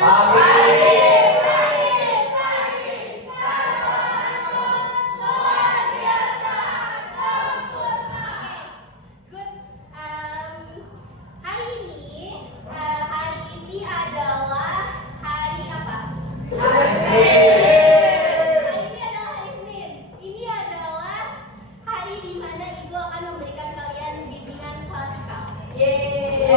Pagi. Good. Hari ini adalah hari apa? Hari ini adalah hari Senin. Ini adalah hari di mana Ibu akan memberikan kalian bimbingan klasikal. Yeay.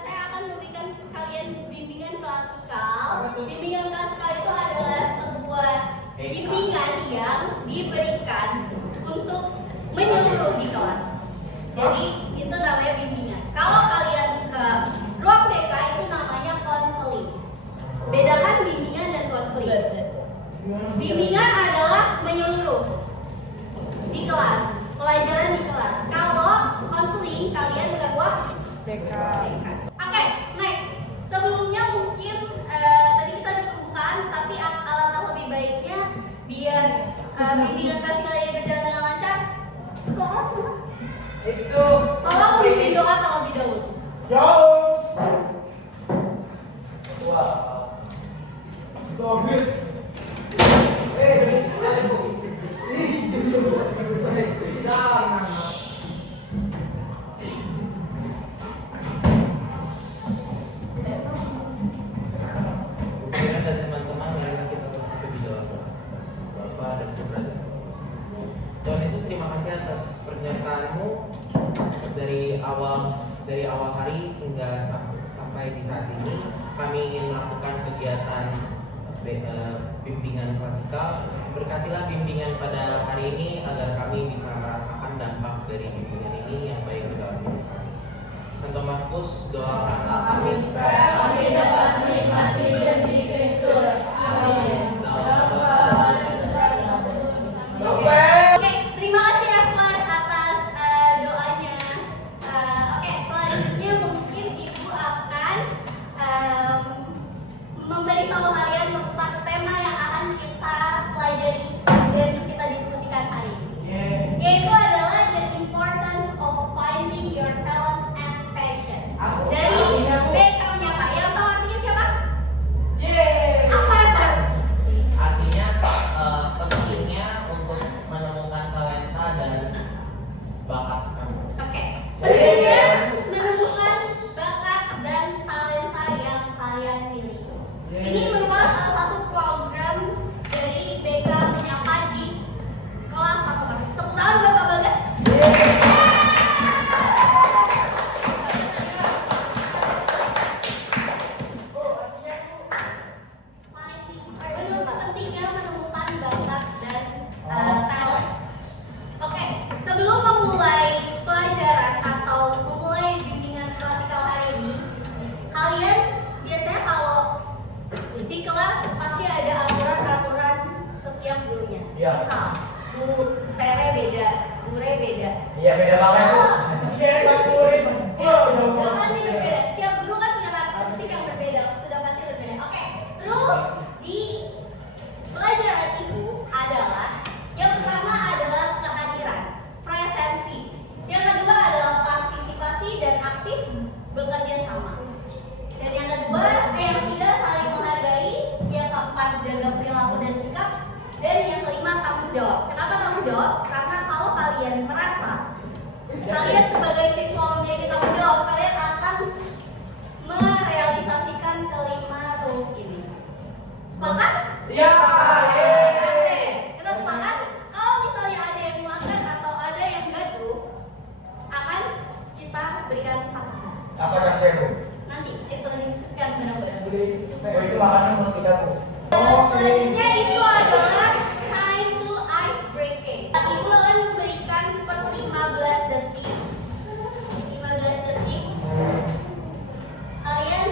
Saya akan memberikan kalian bimbingan klasikal. Bimbingan klasikal itu adalah sebuah bimbingan yang diberikan untuk menyeluruh di kelas. Jadi itu namanya bimbingan. Kalau kalian ke ruang BK itu namanya konseling. Bedakan bimbingan dan konseling. Bimbingan adalah menyeluruh di kelas, pelajaran di kelas. Kalau konseling kalian ke ruang BK. Oke, next. Sebelumnya mungkin tadi kita ada pembukaan, tapi alangkah lebih baiknya biar bimbingan kasih kalian berjalan dengan lancar. Kelas mana? Itu. Tolong pimpin doa terlebih dahulu. Jaus. Wah. Itu habis. Tuhan Yesus, terima kasih atas pernyataan-Mu dari awal hari hingga sampai di saat ini. Kami ingin melakukan kegiatan bimbingan klasikal. Berkatilah bimbingan pada hari ini agar kami bisa merasakan dampak dari bimbingan ini yang baik ke dalam hidup kami. Santo Markus, doakanlah kami supaya kami dapat menikmati janji Kristus. Amin. Oke, terima kasih ya Mas atas doanya. Oke, selanjutnya mungkin Ibu akan memberitahu kalian tentang tema yang akan kita pelajari dan kita diskusikan hari ini. Yaitu adalah the importance of finding your talent and passion. Dari BK menyapa. Yang tahu artinya siapa? Apa itu? Artinya pentingnya untuk menemukan talenta dan bakat kamu. Oke, pentingnya menemukan bakat dan talenta yang kalian miliki. Ini merupakan salah satu program dari BK Menyapa di Sekolah Santo Markus. Tepuk tangan buat Bapak Bagas. Pentingnya menemukan bakat dan talent. Oke, sebelum memulai pelajaran atau memulai bimbingan klasikal hari ini, kalian biasanya kalau di kelas pasti ada aturan-aturan setiap gurunya. Iya. Misal, Bu Tere beda, Bu Re beda. Iya, beda banget. Iya, murid. Sudah pasti berbeda. Setiap guru kan punya karakteristik yang berbeda. Sudah pasti berbeda. Oke, terus di pelajaran Ibu adalah yang pertama adalah kehadiran, presensi. Yang kedua adalah partisipasi dan aktif bekerja sama. Dan yang kedua, yang ketiga saling menghargai. Yang keempat jaga perilaku dan sikap. Dan yang kelima tanggung jawab. Kenapa tanggung jawab? Karena kalau kalian merasa kalian sebagai siswa memiliki tanggung jawab, kalian akan merealisasikan kelima rules ini. Sepakat? Iya. Kita sepakat kalau misalnya ada yang melanggar atau ada yang gaduh, akan kita berikan sanksi. Apa saksi, Bu? Nanti kita diskusikan benar-benar. Oh, itu makanan menurut kita, Bu. Selanjutnya itu adalah time to ice breaking. Ibu akan memberikan per 15 detik. 15 detik. Kalian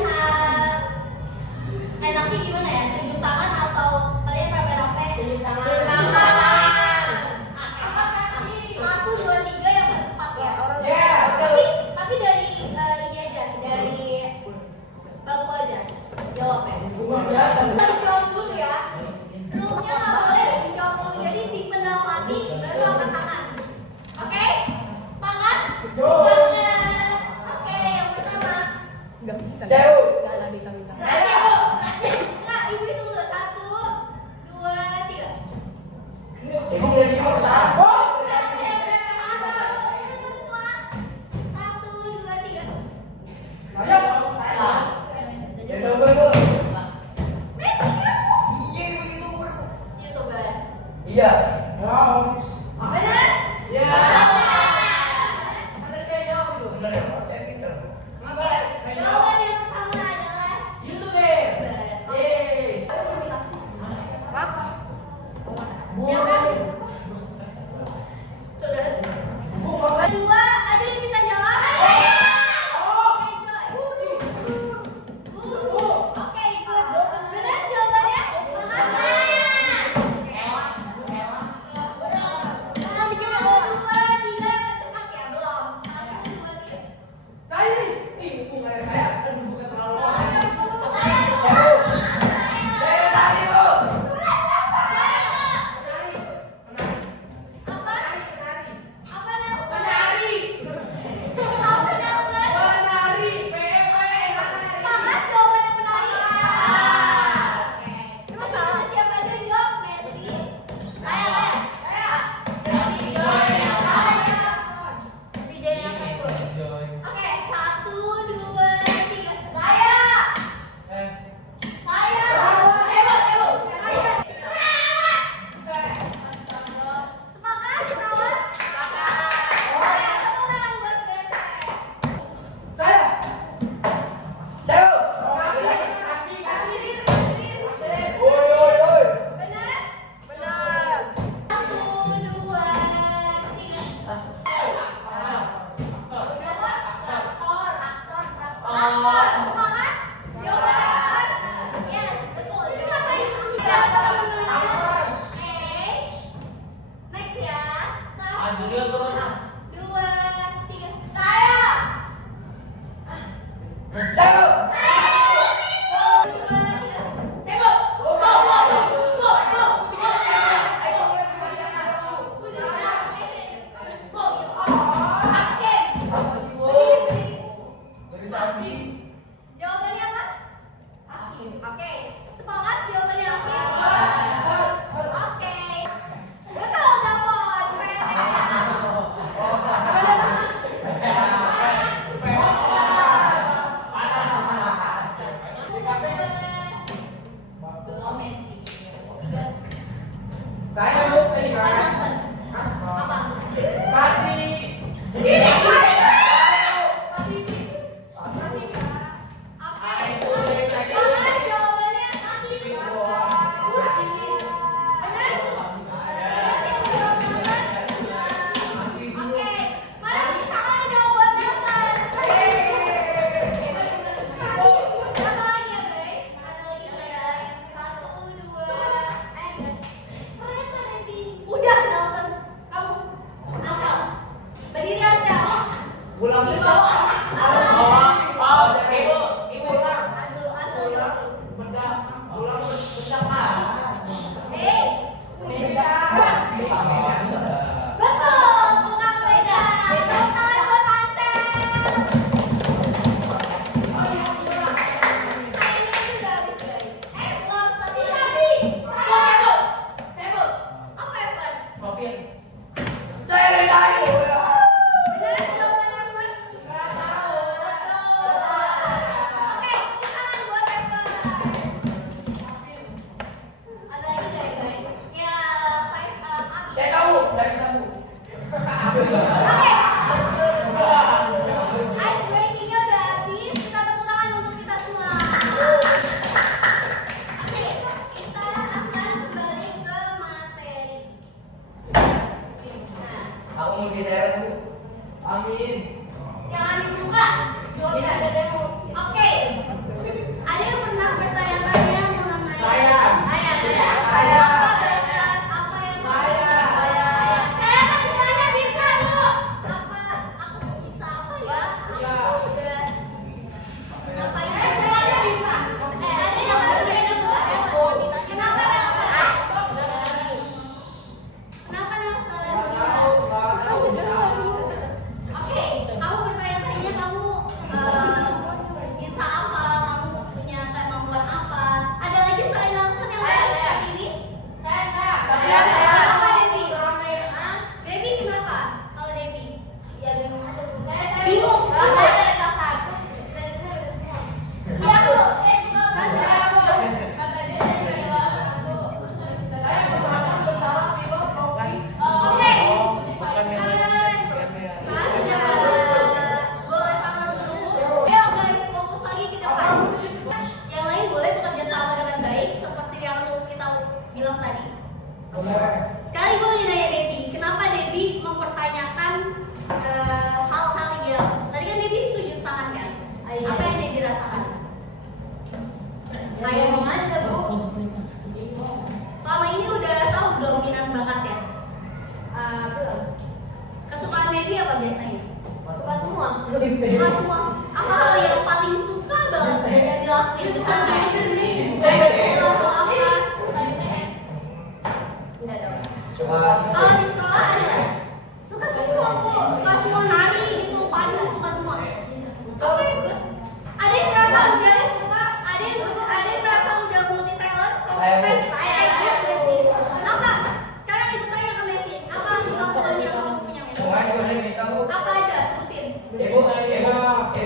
enaknya gimana ya? Tunjuk tangan atau kalian rame-rame? Tunjuk tangan. Satu, dua, tiga yang nggak sempat ya. Tapi dari ini aja, dari bangku aja. Jawab ya. Bunga kelihatan. Jawab Nggak bisa. Jauh. Nggak ada bintang-bintang. Nggak, ibu hitung dulu. 1, 2, 3. Ibu beli semua sama. Ayo. Ya udah Bu. Iya begitu Bu. Iya. Benar? Ya. Ada saya jawab itu. Benar ya, Pak? Saya pintar. Jawaban yang pertama adalah YouTube deh. Yeay. siapa? Sudah. Kedua, ada yang bisa jawab? Oke, Joy. Oke, good. Benar jawabannya? Mau bikin 2, 3, cepat ya? Belum. 1, 2, 3. Saya nih. Ih, buku kayak saya. Aduh, bukan terlalu lama. Saya tadi, Bu.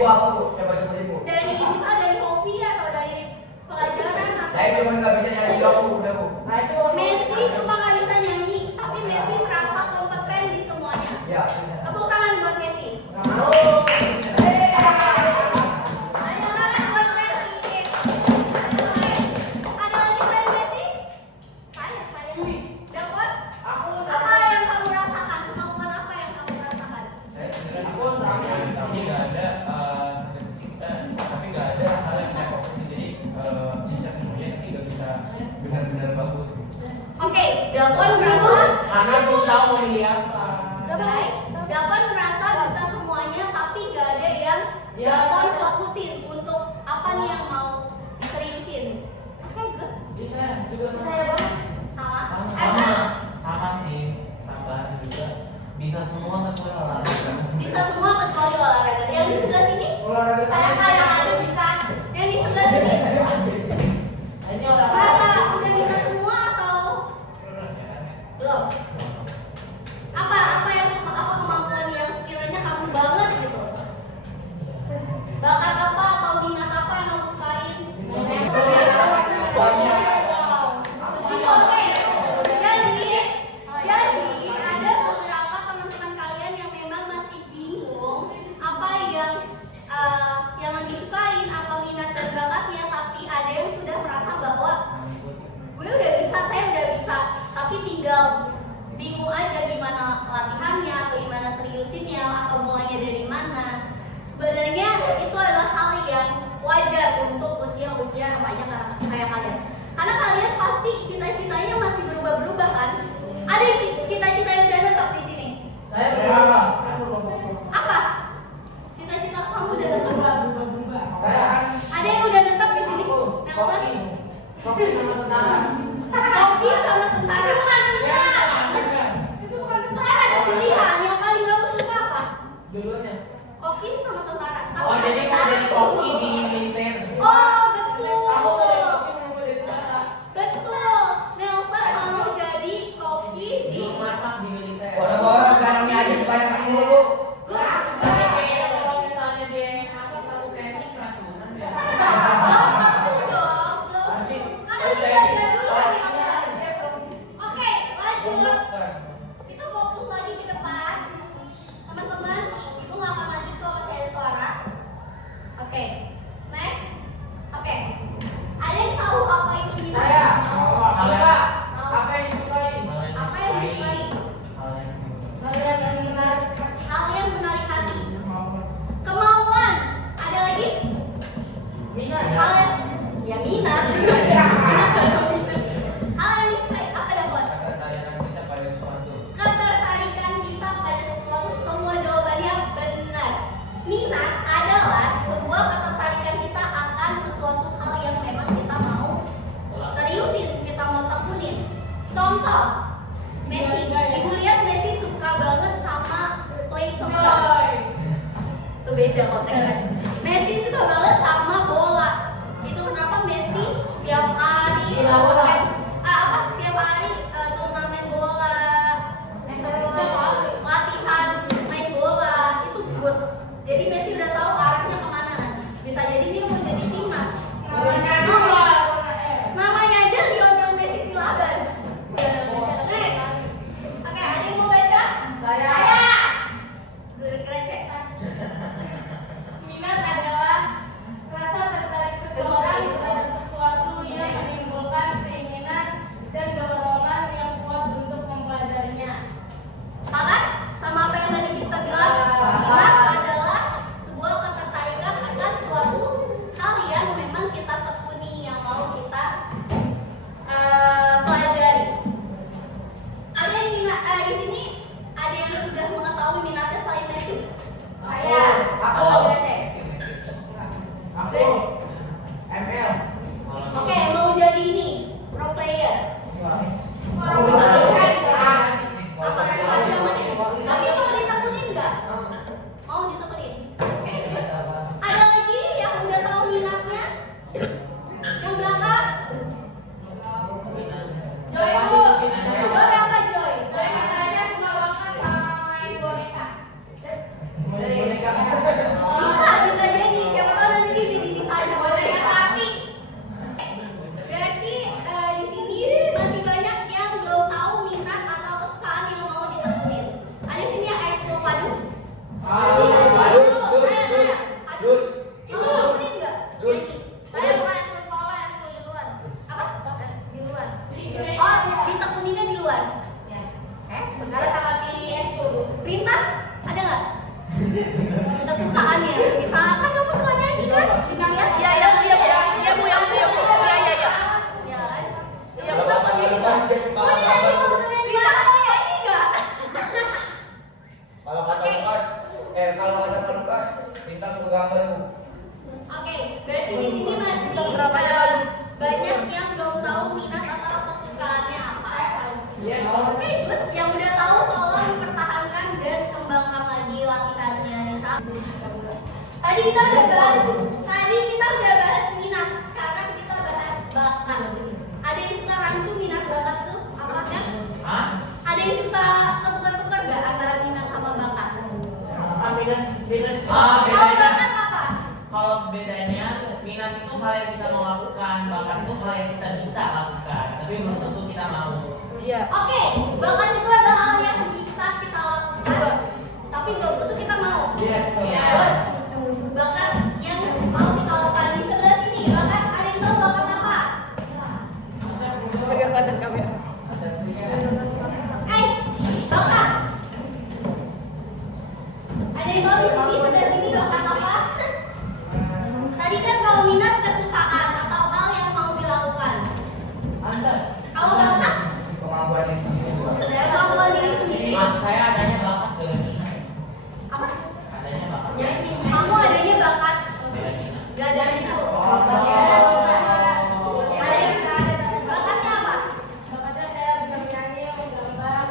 aku coba ibu. Dari misal dari hobi atau dari pelajaran atau Saya cuma nggak bisa nyanyi doang bu, udah bu. Nah itu Messi cuma nggak bisa nyanyi, tapi Messi merasa kompeten di semuanya. Ya, bisa. Tepuk tangan buat Messi. mau. Ayo tangan buat Messi. Ada lagi selain Messi? Saya. Dapat? Aku Apa yang kamu rasakan? Kemampuan apa yang kamu rasakan? Saya sebenarnya aku terakhir. tapi nggak ada tapi nggak ada hal yang saya fokusin, jadi bisa semuanya tapi nggak bisa benar-benar bagus. Oke, Dapat merasa Karena belum tahu mau milih apa. baik. Dapat merasa bisa semuanya, tapi nggak ada yang Dapat fokusin untuk apa nih yang mau diseriusin. Oke, good. Bisa juga sama. Saya boleh? Sama. Sama, sama sih. Tambahan juga bisa semua kecuali olahraga. Bisa semua kecuali olahraga. Yang di sebelah sini? Olahraga Saya kayak ada bisa. Yang di sebelah sini? Ini olahraga. Merasa udah bisa semua atau belum? Apa kemampuan yang sekiranya kamu banget gitu? Bakat apa atau minat apa yang kamu sukain? Oke. Jadi ada beberapa teman-teman kalian yang memang masih bingung apa yang disukain, apa minat dan bakatnya, tapi ada yang sudah merasa bahwa gue udah bisa, saya udah bisa, tapi tinggal bingung aja gimana latihannya atau gimana seriusinnya atau mulainya dari mana. Sebenarnya itu adalah hal yang wajar untuk usia-usia remaja kayak kalian. Karena kalian pasti cita-citanya masih berubah-berubah kan? Ada cita-cita yang udah tetap di sini. Saya berapa? Apa? Cita-cita kamu udah tetap? Saya Ada yang udah tetap di sini? Nelson? kopi sama tentara. Kopi sama tentara. Itu bukan tentara, ada pilihan. Yang paling kamu suka apa? Dulunya. Kopi sama tentara. Tapi Oh jadi mau jadi koki di militer. Oh, betul. Aku mau jadi kopi, mau jadi tentara. Betul. Nelson mau jadi koki di Juru masak di militer. orang-orang garamnya ada di banyak mulu bu. Tapi kayaknya kalau misalnya dia yang masak satu teknik keracunan ya. Belum tentu dong. Belum tentu. Karena kita lihat dulu. gambar bu. Oke, berarti di sini masih banyak yang belum tahu minat atau kesukaannya apa. Yes. Oke, good. Yang udah tahu tolong pertahankan dan kembangkan lagi latihannya Nisa. Tadi kita udah bahas minat. Sekarang kita bahas bakat. Ada yang suka rancu minat bakat tuh apa? Hah? Ada yang suka tukar-tukar gak antara minat sama bakat? Minat. Kalau bakat apa? Kalau bedanya, minat itu hal yang kita mau lakukan, bakat itu hal yang kita bisa lakukan, tapi belum tentu kita mau. Oke, bakat itu adalah hal yang bisa kita lakukan, tapi belum tentu kita mau. Yes. Good. Bakat yang mau kita lakukan di sebelah sini. Bakat, ada yang tahu bakat apa? Bakat. Ada yang tahu di sini sebelah sini bakat apa? Tadi kan kalau minat kesukaan atau hal yang mau dilakukan. Kalau bakat, Kemampuan itu. kemampuan diri sendiri. Saya adanya bakat dengan minat. Apa? Adanya bakat. Kamu adanya bakat. Gak ada minat. Bakatnya apa? Makanya saya bisa menyanyi, menggambar.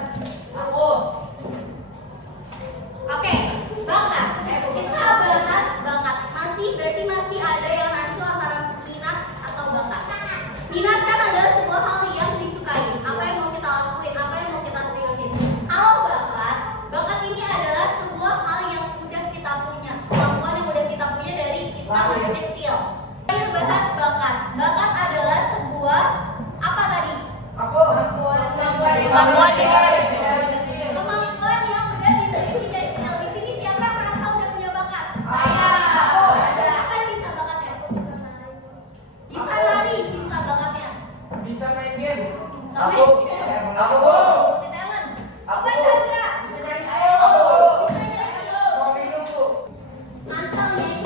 Oke, bakat. Kita bahas bakat. Berarti masih ada yang rancu antara minat atau bakat. Minat kan adalah sebuah hal yang disukai. Apa yang mau kita lakuin, apa yang mau kita seriusin. Kalau bakat ini adalah sebuah hal yang udah kita punya, kemampuan yang udah kita punya dari kita masih kecil. Kita bahas bakat. Bakat adalah sebuah apa tadi? Kemampuan yang udah dimiliki dari kecil. Di sini siapa yang merasa udah punya bakat? Saya. Apa cinta bakatnya? Bisa lari cinta bakatnya. Bisa main game. Sampai Aku bu. multi-talent. Apa Chandra? Bisa nyanyi. Mau minum bu. Ansel nyanyi.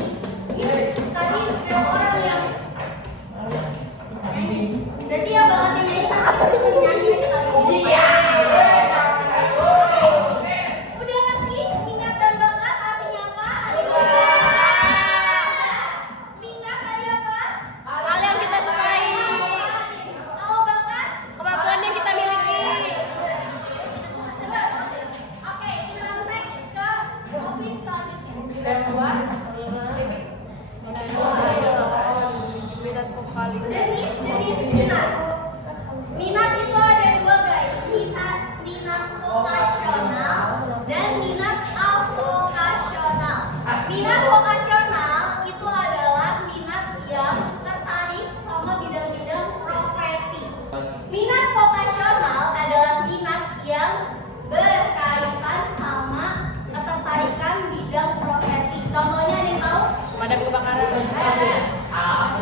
Tadi orang yang nyanyi. Berarti yang bakatnya nyanyi nanti kita suka nyanyi aja kali. Udah ngerti minat dan bakat artinya apa? Minat tadi apa? Hal yang kita sukai, Kalau bakat? kemampuan yang kita miliki. Oke, kita next ke topik selanjutnya. Jenis minat. Minat itu ada dua guys. Minat vokasional dan minat avokasional. Minat vokasional itu adalah minat yang tertarik sama bidang-bidang profesi. Minat vokasional adalah minat yang berkaitan sama ketertarikan bidang profesi. Contohnya ada yang tahu? Pemadam kebakaran.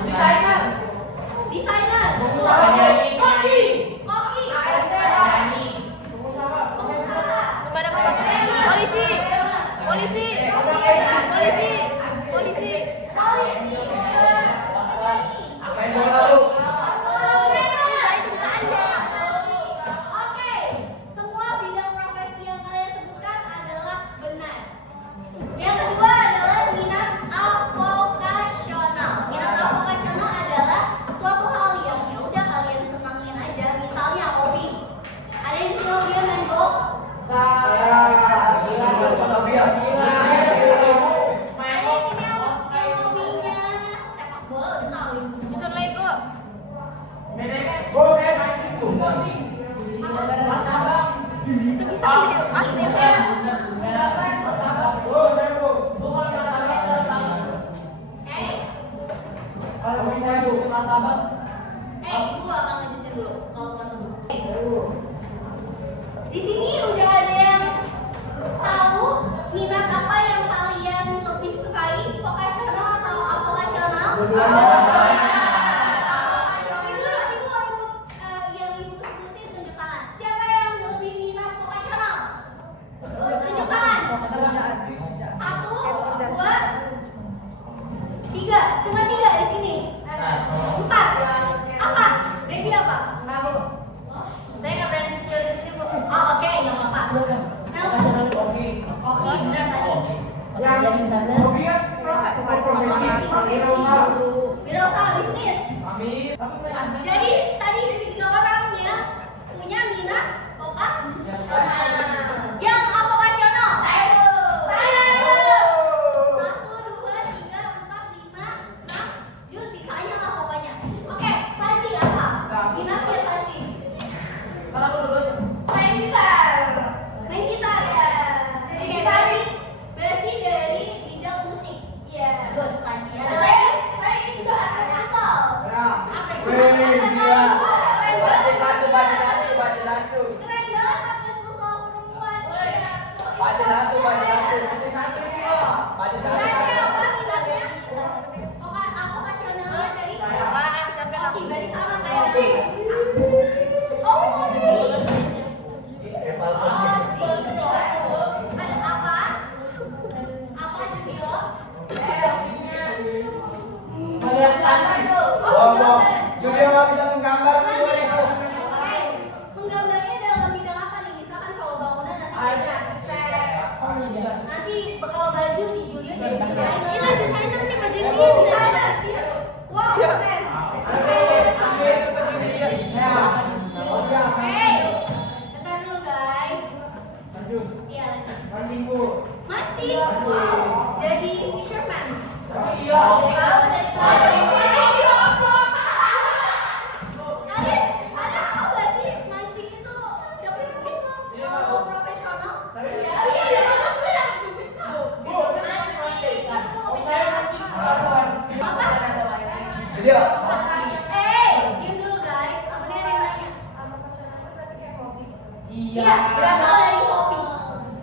Desainer. Penyanyi. Koki. Pengusaha. Pemadam kebakaran. Polisi. Polisi. Polisi. Polisi. Polisi. Apa yang mau lalu? Oke, semua bidang profesi yang kalian sebutkan adalah benar. Yang kedua adalah minat avokasional. Minat avokasional adalah suatu hal yang ya udah kalian senangin aja. Misalnya hobi. Ada yang suka hobi main golf? Saya suka fotografi. Ada yang sini yang hobinya sepak bola udah tahu. Susun Lego. Saya main itu. Itu bisa jadi asli ya. Ibu bakal lanjutin dulu kalau ketemu. Di sini udah ada yang tahu minat apa yang kalian lebih sukai, vokasional atau avokasional? Yang ibu sebutin tunjuk tangan. Siapa yang lebih minat vokasional? Tunjuk tangan. 1, 2, 3. Cuma 3 di sini. 4. Apa? Baby apa? Saya nggak berani muncul di sini, Bu. Oh, oke, nggak apa-apa. Nelson. Oke, benar tadi. Yang hobi kan Wow, keren. Bentar dulu guys. Iya, lanjut. Mancing. Wow. Jadi fisherman. Ada tahu gak sih mancing itu siapa yang bikin? Kalau profesional? Diam dulu guys. Apa nih ada yang nanya? Iya, berasal dari hobi.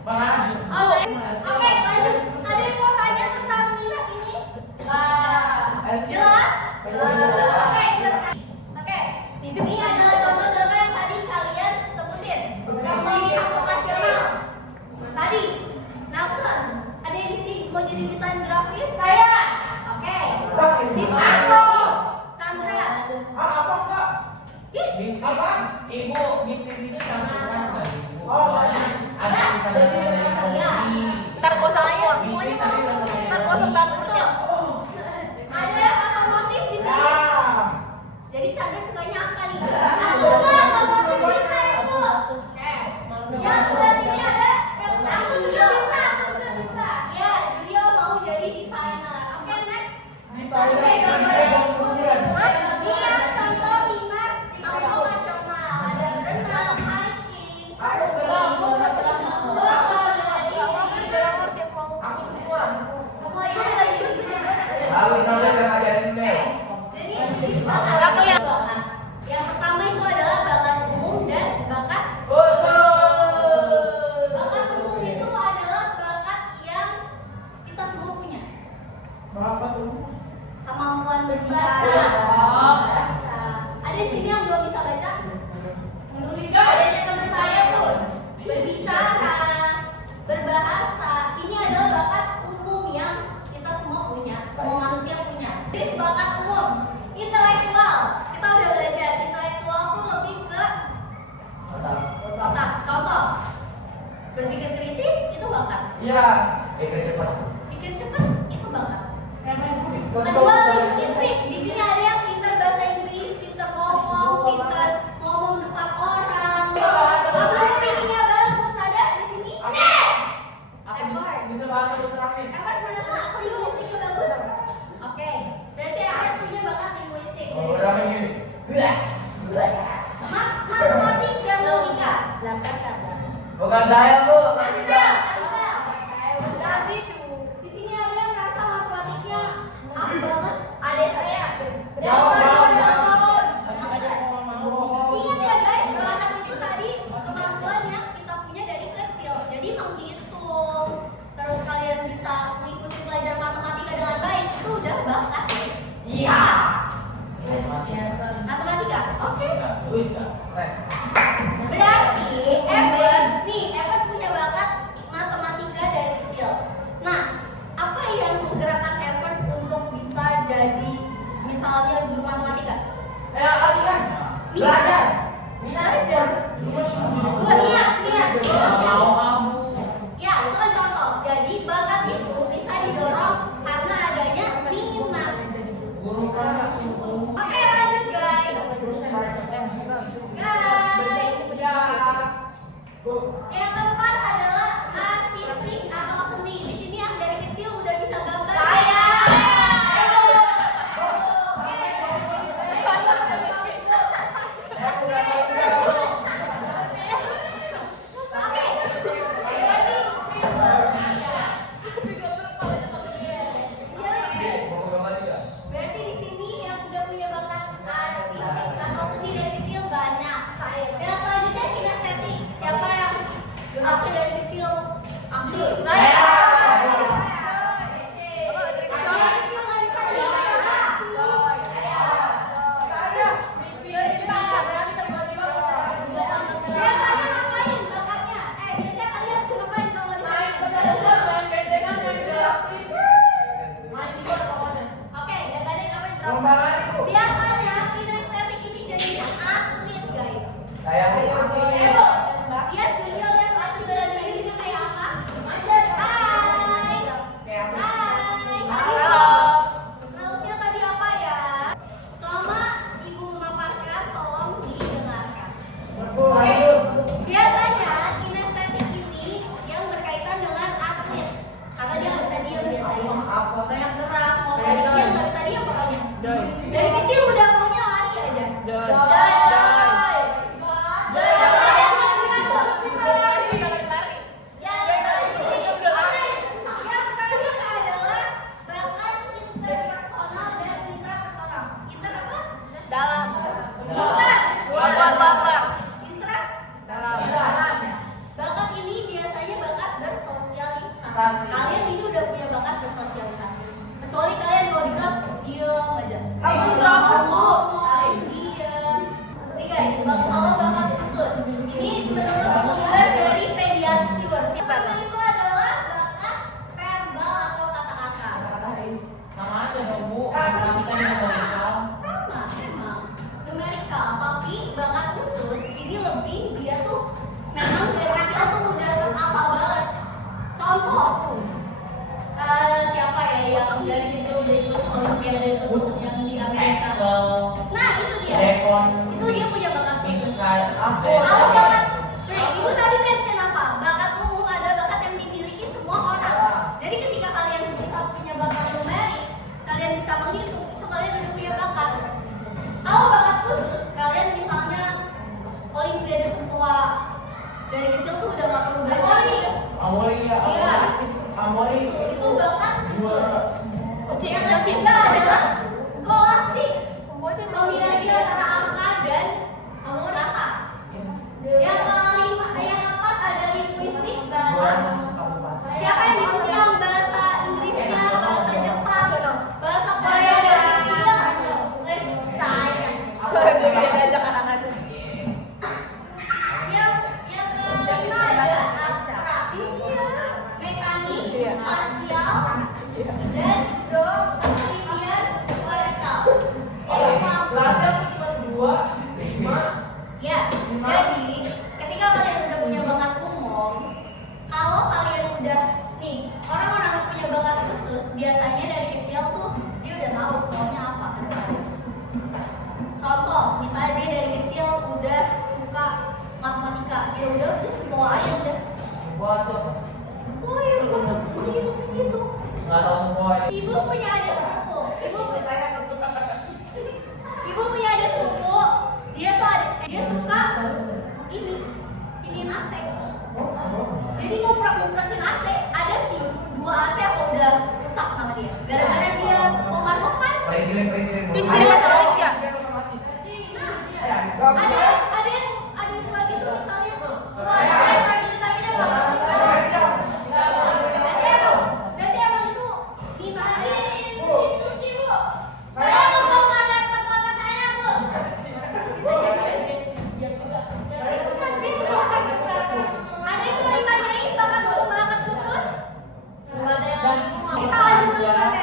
Oke, lanjut. Ada yang mau tanya tentang minat ini? Jelas? Oke, jelas. Oke, ini adalah contoh-contoh yang tadi kalian sebutin. Contoh ini vokasional. Tadi, Nelson. Ada yang di sini mau jadi desain grafis? Saya. Oke. Desain. Chandra. Ih, Ibu, bisnis itu sama kan? ada bisa dari hobi. ntar kosong aja semuanya mau. Ntar kosong banget tuh. Ada otomotif di sini. Jadi Chandra sukanya apa nih? Aku otomotif desain bu. Ya sebelah sini ada yang aku juga bisa. Ya Julio mau jadi desainer. Oke next. Iya contoh minat automasional. Ada renang, hiking, semuanya lagi. Jadi yang pertama itu adalah bakat umum dan bakat umum itu adalah bakat yang kita semua punya. Kemampuan berbicara. Baca. Ada di sini yang belum bisa baca? Ada teman saya bos. Berbicara, berbahasa. Ini adalah bakat umum yang kita semua punya, semua manusia punya. Ini bakat umum. Intelektual. Kita udah belajar intelektual tuh lebih ke otak. Contoh, berpikir kritis itu bakat. Pikir cepat itu bakat. Kedua, linguistik. Di sini ada yang pintar bahasa Inggris, pintar ngomong depan orang. Apa speakingnya bagus ada di sini? Edward merasa aku linguistiknya bagus. Oke, berarti Edward punya bakat linguistik. Matematik dan logika. Bukan saya bu. Di sini ada yang rasa matematiknya up banget. Ada saya. Ingat ya guys, bakat itu tadi kemampuan yang kita punya dari kecil. Jadi menghitung, terus kalian bisa mengikuti pelajaran matematika dengan baik, itu udah bakat guys. Iya. Matematika, oke. Berarti Edward punya bakat matematika dari kecil. Nah, apa yang menggerakkan Edward untuk bisa jadi misalnya guru matematika? Belajar. Belajar. Niat. Ya, itu kan contoh. Jadi bakat itu bisa didorong karena adanya minat. Oke, lanjut guys. Yang keempat adalah artistik atau seni. Di sini yang dari kecil udah bisa gambar. Berarti di sini yang udah punya bakat artistik atau seni dari kecil banyak. Yang selanjutnya kinestetik. Siapa yang geraknya dari kecil? Abdul. Biasanya ngapain bakatnya? Biasanya kalian ngapain kalau di Oke, biasanya kinestetik ini jadinya atlet guys. Dia Julio lihat atlet jadinya kayak apa? Hai. Nah, itu kalian udah punya bakat. Kalau bakat khusus, kalian misalnya olimpiade semua dari kecil tuh udah nggak perlu belajar. Amori ya, Iya. Amori. Itu bakat khusus. Yang ketiga adalah skolastik. Kombinasi antara angka dan kata. Yang kelima, yang keempat ada linguistik, bahasa. Siapa yang dibilang bahasa Inggrisnya, bahasa Jepang, bahasa Korea dari kecil, saya. Yang kelima ada abstrak, mekanik, spasial, dan kemudian vertikal. Ya, jadi ketika kalian udah punya bakat umum, kalau kalian udah nih orang-orang yang punya bakat khusus, biasanya dari kecil tuh dia udah tahu maunya apa. Contoh, misalnya dia dari kecil udah suka matematika, ya udah semua aja udah. Semua ya begitu. Nggak tahu semua. Ibu punya adik sepupu. Ibu punya adik sepupu. Dia suka ini AC. Jadi ngoprek-ngoprekin AC. Ada tim 2 AC apa udah rusak sama dia. Gara-gara dia bongkar-bongkar. Tim sini sama ya. Ada yang suka gitu misalnya. Berarti emang itu gimana? Cuci bu. Saya mau bongkar laptop mama saya bu. Bisa jadi. Ada yang mau ditanyain bakat khusus? Nggak ada yang mau. Kita lanjut ke materi.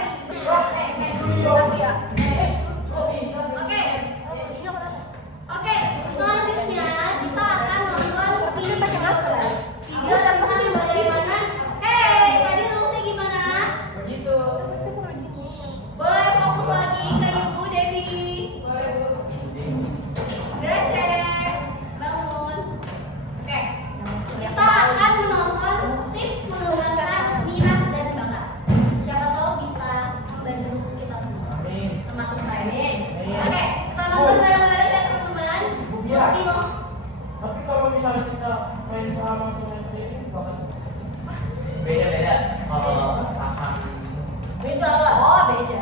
Oke, selanjutnya kita akan nonton video tentang bagaimana. Tadi rulesnya gimana? Begitu. Boleh fokus lagi ke Ibu Devi. Grace, bangun. Oke, kita akan menonton tips mengembangkan minat dan bakat. Siapa tahu bisa membantu kita semua, termasuk saya. Oke, kita nonton bareng-bareng ya teman-teman. Timo. Tapi kalau misalnya kita main saham langsung ini bakal Beda-beda. Kalau saham Beda lah. Oh, beda.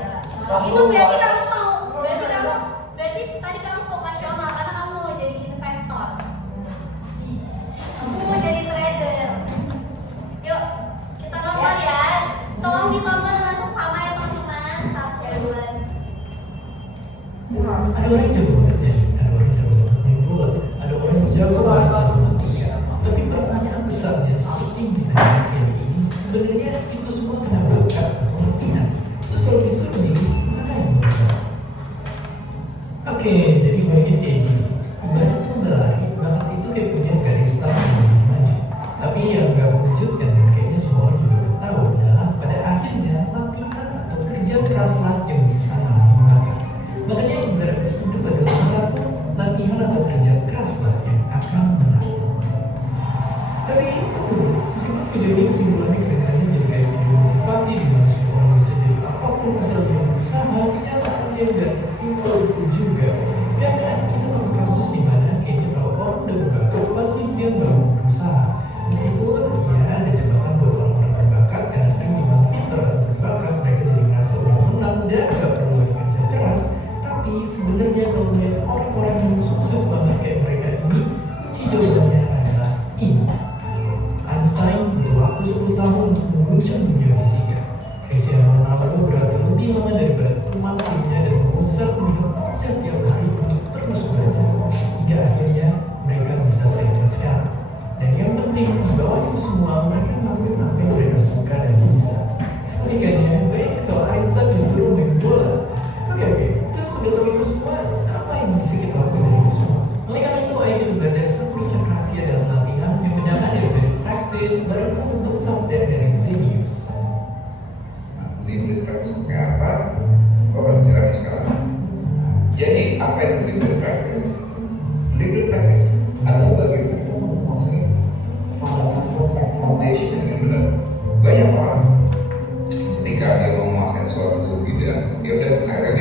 Itu berarti kamu mau, berarti tadi kamu vokasional karena kamu mau jadi investor. Kamu mau jadi trader. Yuk, kita nonton ya. Tolong ditonton dengan seksama ya teman-teman. Satu, dua. Ada orang jago banget, ada orang jago banget main bola, ada orang yang jago banget matematika. Tapi pertanyaan besarnya seperti yang ditanya Kelly ini, sebenarnya itu semua kena bakat atau minat. Terus kalau disuruh nih, mana yang bakat? Oke, jadi bagi Teddy, ibarat tuh berlari, bakat itu kayak punya garis start yang maju. Tapi yang gak mengejutkan dan kayaknya semua orang juga tahu adalah pada akhirnya latihan atau kerja keraslah yang bisa meraih bakat. Makanya ibarat hidup adalah satu latihan atau kerja keras lah yang akan menang. Tapi itu, meskipun video ini kesimpulannya kedengarannya jadi kayak video motivasi di mana semua orang bisa jadi apapun asal dia berusaha, kenyataannya nggak sesimpel itu juga. Karena kita tahu kasus di mana kayaknya kalau orang udah berbakat pasti dia baru berusaha. Meskipun ya ada jebakan buat orang-orang berbakat karena sering dibilang pintar atau berbakat, mereka jadi merasa udah menang dan gak perlu lagi kerja keras. Tapi sebenarnya kalau melihat orang-orang yang sukses banget kayak mereka ini, kunci jawabannya adalah ini. Einstein berwaktu 10 tahun untuk menguncang dunia fisika. Cristiano Ronaldo berarti lebih lama daripada teman timnya dan Mozart minum konsep tiap hari untuk terus belajar. Hingga akhirnya mereka bisa sehat sekarang. Dan yang penting di bawah itu semua mereka melakukan apa yang mereka suka dan bisa. Kebalikannya, baik kalau Einstein disuruh main bola. Oke, terus udah tahu itu semua, apa yang bisa kita lakukan dari itu semua? Oleh karena itu, ayo kita belajar satu resep rahasia dalam latihan yang bedakan dari praktis bareng satu bentuk sabda dari Zenius. Limited practice kayak apa? Kau berbicara sekarang. Jadi apa itu limited practice? Limited practice adalah bagaimana kita menguasai fundamental foundation dengan benar. Banyak orang ketika dia mau menguasai suatu bidang, dia udah akhirnya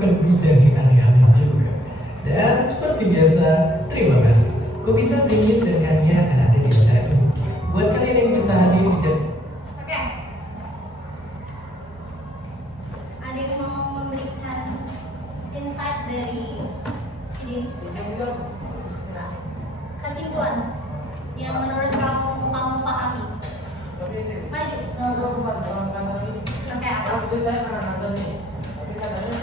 bukan bidang yang aneh-aneh juga. Dan seperti biasa, terima kasih. Kok bisa Zenius dan Kania akan ada di acara ini. Buat kalian yang bisa hadir di jam. Oke. Ada yang mau memberikan insight dari ini? Kesimpulan yang menurut kamu pahami. Maju. Oke, apa? Kalau itu saya pernah nonton nih, tapi katanya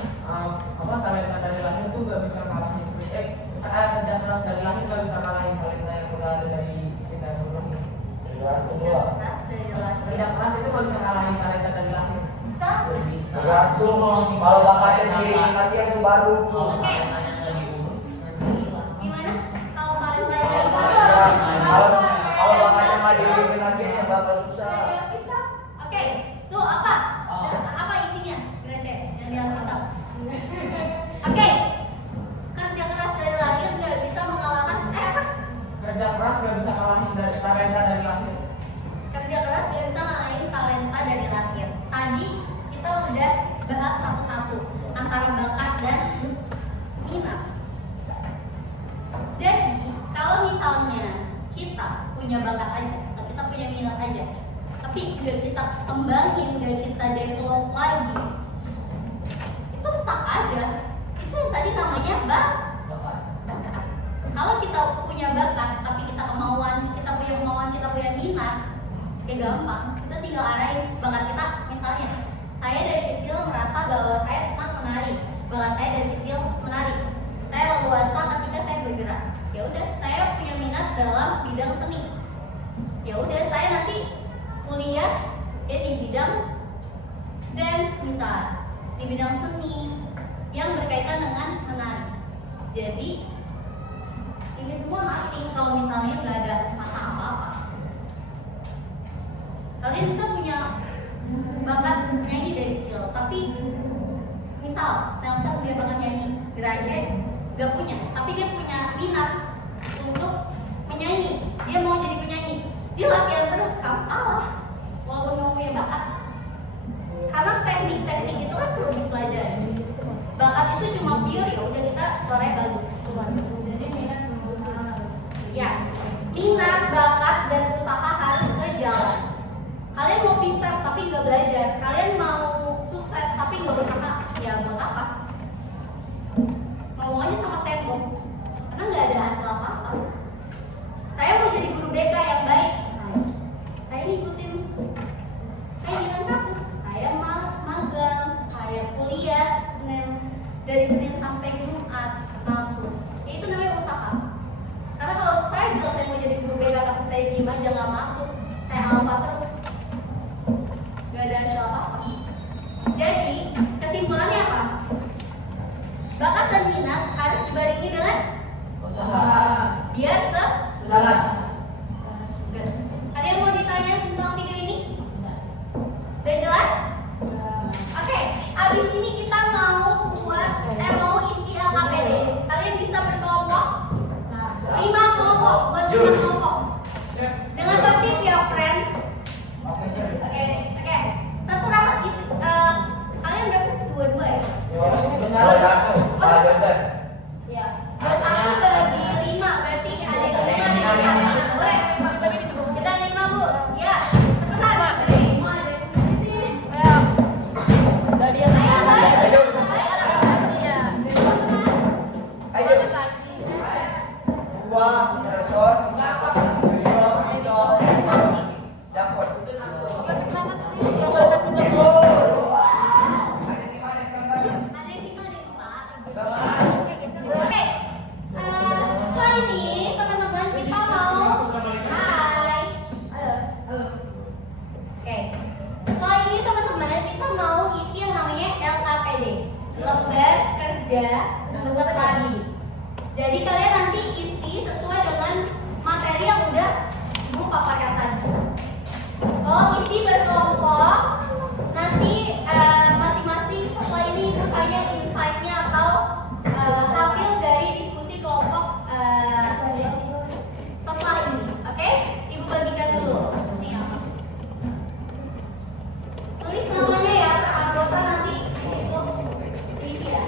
talenta dari lahir tuh gak bisa kalahin kerja keras dari lahir gak bisa kalahin talenta yang udah ada dari kita sebelum Keras dari lahir. kerja keras itu gak bisa kalahin talenta dari lahir. Bisa. Bisa. Tergantung kalau bakatnya di hati yang baru. Oke. Gimana? Kalau paling lahir Kalau bakatnya nggak dibimbing lagi ya bakal susah. Oke, tuh apa? Apa isinya? Grace yang di Alkitab. Oke, kerja keras dari lahir nggak bisa mengalahkan apa? Kerja keras gak bisa kalahin dari talenta dari lahir. Kerja keras nggak bisa ngalahin talenta dari lahir. Tadi kita udah bahas satu-satu antara bakat dan minat. Jadi kalau misalnya kita punya bakat aja, atau kita punya minat aja, tapi gak kita kembangin, gak kita develop lagi, itu stuck aja. Itu yang tadi namanya bakat. Kalau kita punya bakat, tapi kita punya kemauan, kita punya minat, ya gampang. Kita tinggal arahin bakat kita. Misalnya, saya dari kecil merasa bahwa saya senang menari. Bakat saya dari kecil menari. Saya leluasa ketika saya bergerak. Ya udah, saya punya minat dalam bidang seni. Ya udah, saya nanti kuliah ya di bidang dance misal, di bidang seni yang berkaitan dengan menari. Jadi ini semua nothing kalau misalnya nggak ada usaha apa-apa. Kalian bisa punya bakat nyanyi dari kecil, tapi misal Nelson punya bakat nyanyi, Grace gak punya, tapi dia punya minat untuk menyanyi. Dia mau jadi penyanyi, dia latihan terus, kamu kalah walaupun kamu punya bakat. Karena teknik-teknik itu kan perlu dipelajari. Bakat itu cuma pure, ya udah kita suaranya bagus. Ya, minat, bakat, dan usaha harus sejalan. Kalian mau pintar tapi nggak belajar, kalian mau sukses tapi nggak berusaha, ya buat apa? Ngomong aja sama tembok, karena nggak ada hasil apa-apa. Saya mau jadi guru BK yang baik, misalnya. Saya ngikutin keinginan kampus. Saya magang, saya kuliah dari Senin sampai Jumat ke kampus. Ya, itu namanya usaha. Karena kalau saya mau jadi guru BK tapi saya diem aja nggak masuk, saya alfa terus, nggak ada hasil apa-apa. Jadi kesimpulannya apa? Bakat dan minat harus dibarengi dengan Usaha. biar Sejalan. Ada yang mau ditanya tentang video ini? Udah jelas? Oke, abis ini kita mau isi LKPD. Kalian bisa berkelompok 5 kelompok buat 5 kelompok dengan tertib ya friends. Oke. Terserah isi. Kalian berapa? 2 ya? Ya. 21 bagi 5 berarti ada yang 5. Boleh? Kita 5 bu. Ya. Cepetan. Ada 5 ada yang positif. Dari yang Ayo. Ada yang 5, ada yang 4. Oke. Setelah ini teman-teman kita mau Hai. Halo. Oke. Setelah ini teman-teman kita mau isi yang namanya LKPD, lembar kerja peserta didik. Jadi kalian nanti isi sesuai dengan materi yang udah Ibu paparkan tadi. Oh, isi berkelompok. Nanti masing-masing setelah ini Ibu tanya insight-nya atau hasil dari diskusi kelompok setelah ini. Oke? Ibu bagikan dulu. Tulis namanya ya, anggota nanti di situ diisi ya.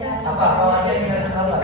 Apa kawannya yang nggak kenal?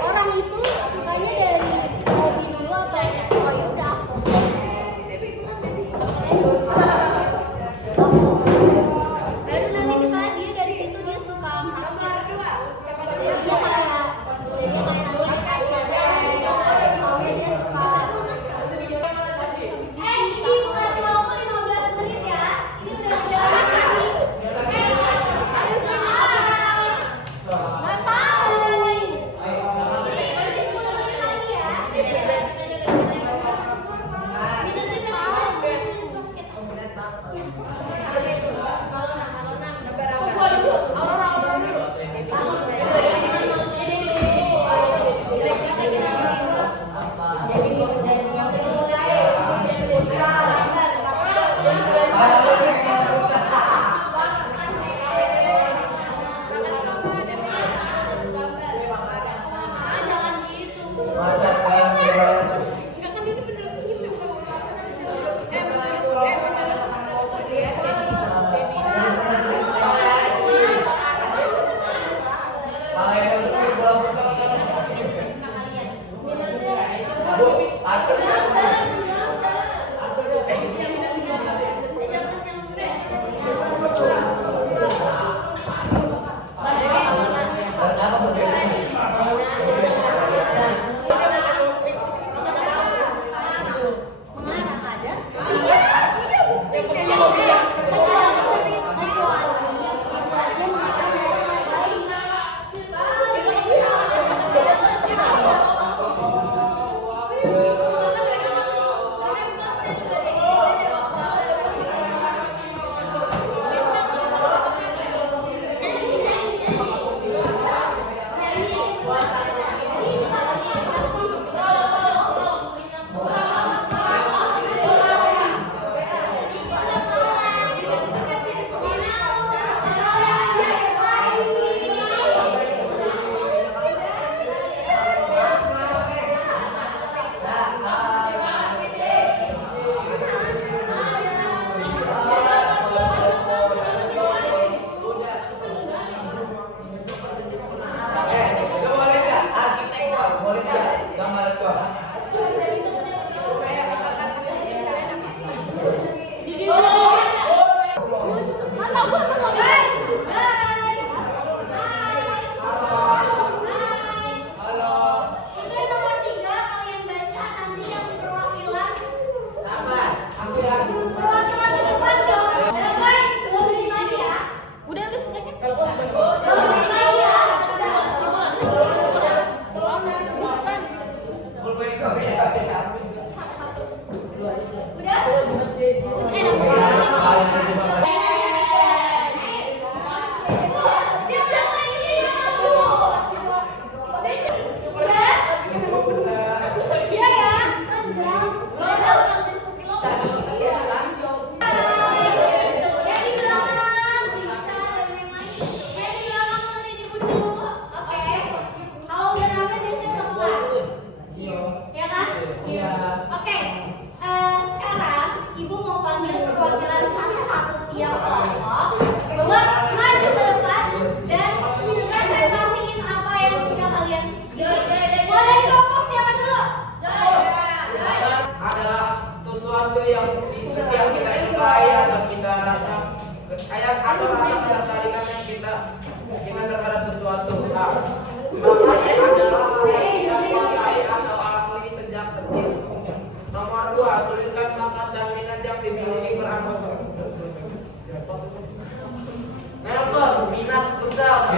Orang itu sukanya dari hobi dulu atau oh ya udah aku. Baru nanti misalnya dia dari situ dia suka nomor 2. Jadi dia kayak nanti tahunya dia suka. Ini bukan waktu 15 menit ya. Ini udah jalan.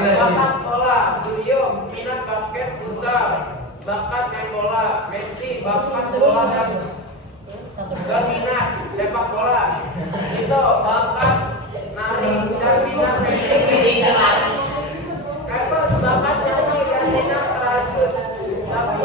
Bakat bola, Julio minat basket futsal, bakat main bola, Messi bakat bola dan minat sepak bola, itu bakat nari dan minat main. Kevin bakat nyanyi dan minat rajut, tapi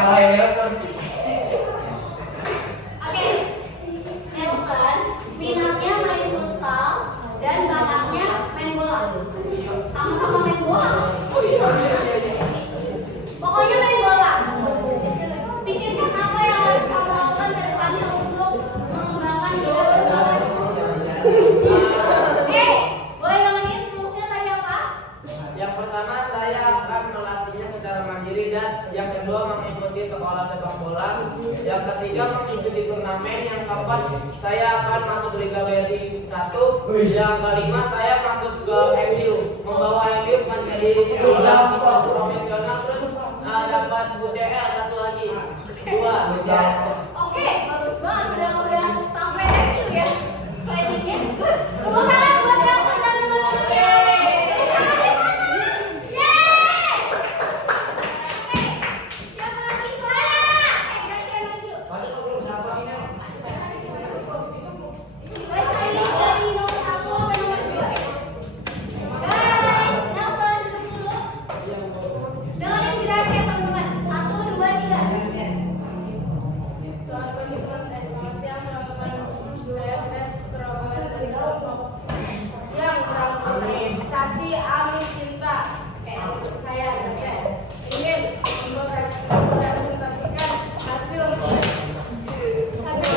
kalahin Nelson. Oke, Nelson minatnya main futsal dan bakatnya main bola. Sama-sama main bola. Pokoknya main bola. Pikirkan apa yang harus kamu lakukan ke depannya untuk mengembangkan minat bola. Boleh ngomongin rumusnya tadi apa? Yang pertama saya akan melatihnya secara mandiri dan yang kedua mengikuti sekolah sepak bola. Yang ketiga mengikuti turnamen. Yang keempat saya akan masuk Liga BRI 1. Yang kelima saya masuk ke MU, membawa MU menjadi liga bisa profesional terus dapat UCL satu lagi. 2 ya. Oke, bagus banget. Udah sampai MU ya. Planningnya. Tepuk tangan buat Nelson dan teman-temannya. Tepuk tangan di sana. Yeay. Oke, siapa lagi? Clara. Gantian maju. Masuk ke grup siapa sih Nel? Baca ini dari nomor 1 sampai nomor 2. Guys, Nelson duduk dulu. Dengerin gerakan teman-teman. 1, 2, 3. Selamat pagi teman-teman, selamat siang teman-teman. Saya Udes Purwamana dari kelompok yang beranggotakan Saci, Ami, Cinta. Saya ingin mempresentasikan hasil diskusi kami.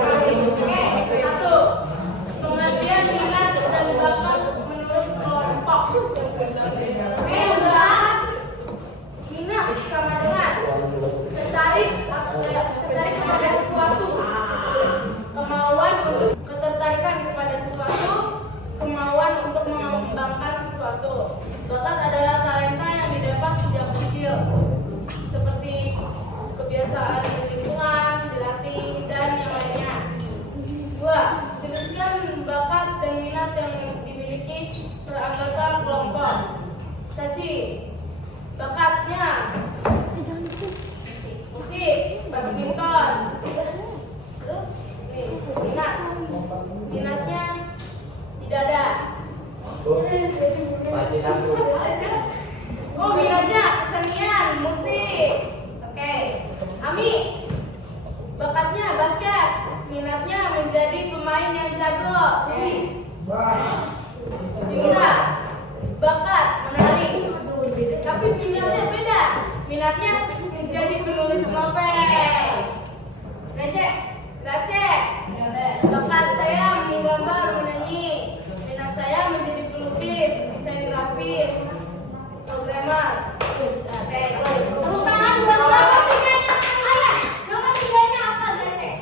Oke, 1. Pengertian minat dan bakat menurut kelompok. Minat sama dengan tertarik kepada sesuatu, kemauan untuk ketertarikan kepada sesuatu, kemauan untuk mengembangkan sesuatu. Bakat adalah talenta yang didapat sejak kecil, seperti kebiasaan lingkungan, dilatih, dan yang lainnya. 2. Jelaskan bakat dan minat yang dimiliki per anggota kelompok. Saci, bakatnya musik, badminton. Terus minatnya tidak ada. Baca satu. Oh, minatnya kesenian, musik. Oke. Ami, bakatnya basket, minatnya menjadi pemain yang jago. Cinta, bakat menari, tapi minatnya beda. Minatnya menjadi penulis novel. Receh, bakat saya menggambar, menyanyi. Minat saya menjadi pelukis, desain grafis, programmer. Oke, Tepuk tangan buat nomor 3-nya. Ayah, nomor 3-nya apa, Receh?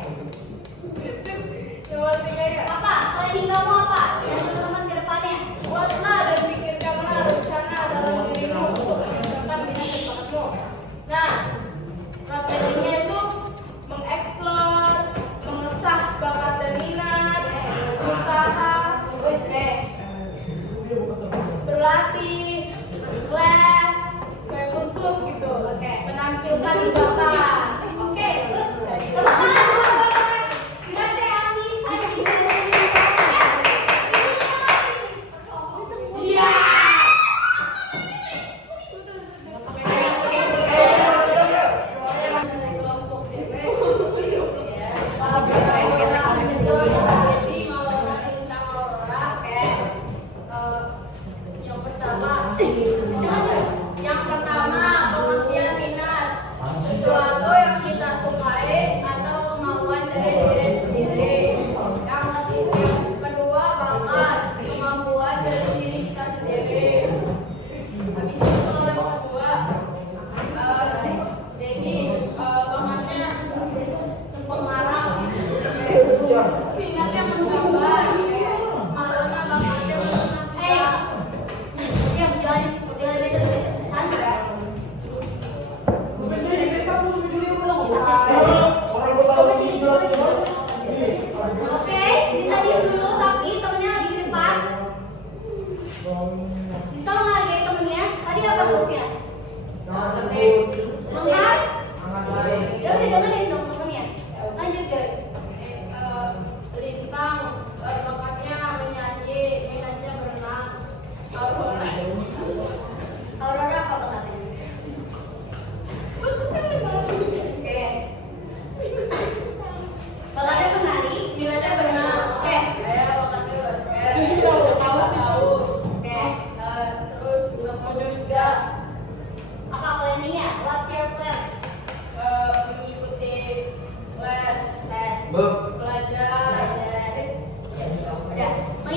Nomor 3 ya. Apa? Planning kamu apa? Dan teman-teman ke depannya. Buatlah dan pikirkanlah rencana dalam dirimu untuk menyelesaikan minat dan bakatmu. Nah, planningnya itu mengeksplor, mengesah bakat dan minat, usaha, berlatih, les, kayak kursus gitu. Menampilkan bakat. Oke, good. Tepuk tangan buat Bapak. Receh, Ami, Saci. Iya. Yang pertama, pengertian minat. Sesuatu yang kita sukai atau kemauan dari diri sendiri. Yang kedua, bakat, kemampuan dari diri kita sendiri. Habis itu yang kedua, jadi bakatnya pengarang, minatnya menggambar, malunya bakatnya jangan terus Sandra. Oke, bisa diem dulu tapi temennya lagi di depan. Bisa menghargai temennya. Tadi apa bosnya? Dengar? Ya udah dengerin dong temennya. Lanjut Joy. Lintas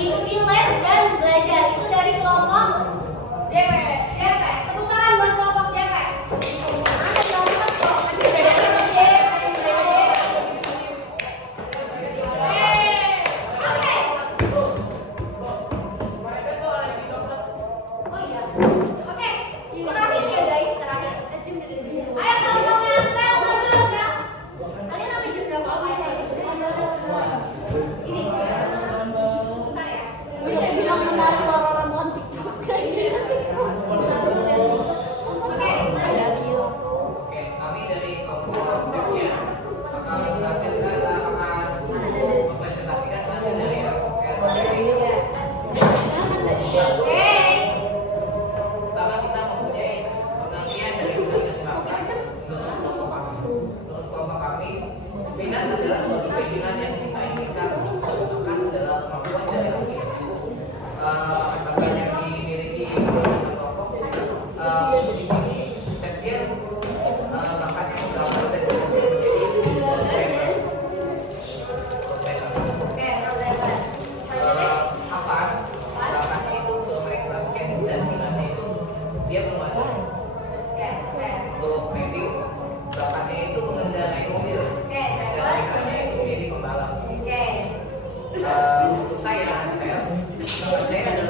Diikuti les dan belajar itu dari kelompok JP. Tepuk tangan buat kelompok JP. Ada kelompok kok. Oke, terakhir ya guys, terakhir. Ayo kelompoknya Ansel, maju Ansel. Kalian sampai jam berapa aja? Ini. Bentar ya. Bilang menarik orang-orang TikTok kayak gitu. Oke, lanjut. Oke, kami dari kelompok konsepnya akan mempresentasikan hasil dari LKP. Oke. Pertama kita mempunyai pengertian dari berbagai bakat menurut kelompok kami. Menurut kelompok kami, minat adalah suatu keinginan yang kita inginkan mengembangkan adalah kemampuan dari diri. Bakat yang dimiliki kelompok di sini setiap bakat yang berasal dari menjadi Oke, Roseban. apaan? Bakatnya itu bermain basket dan minatnya itu dia menguasai. Untuk Matthew, bakatnya itu mengendarai mobil Oke, dan Trevor. minatnya itu jadi pembalap. Oke. Untuk saya, bakat saya adalah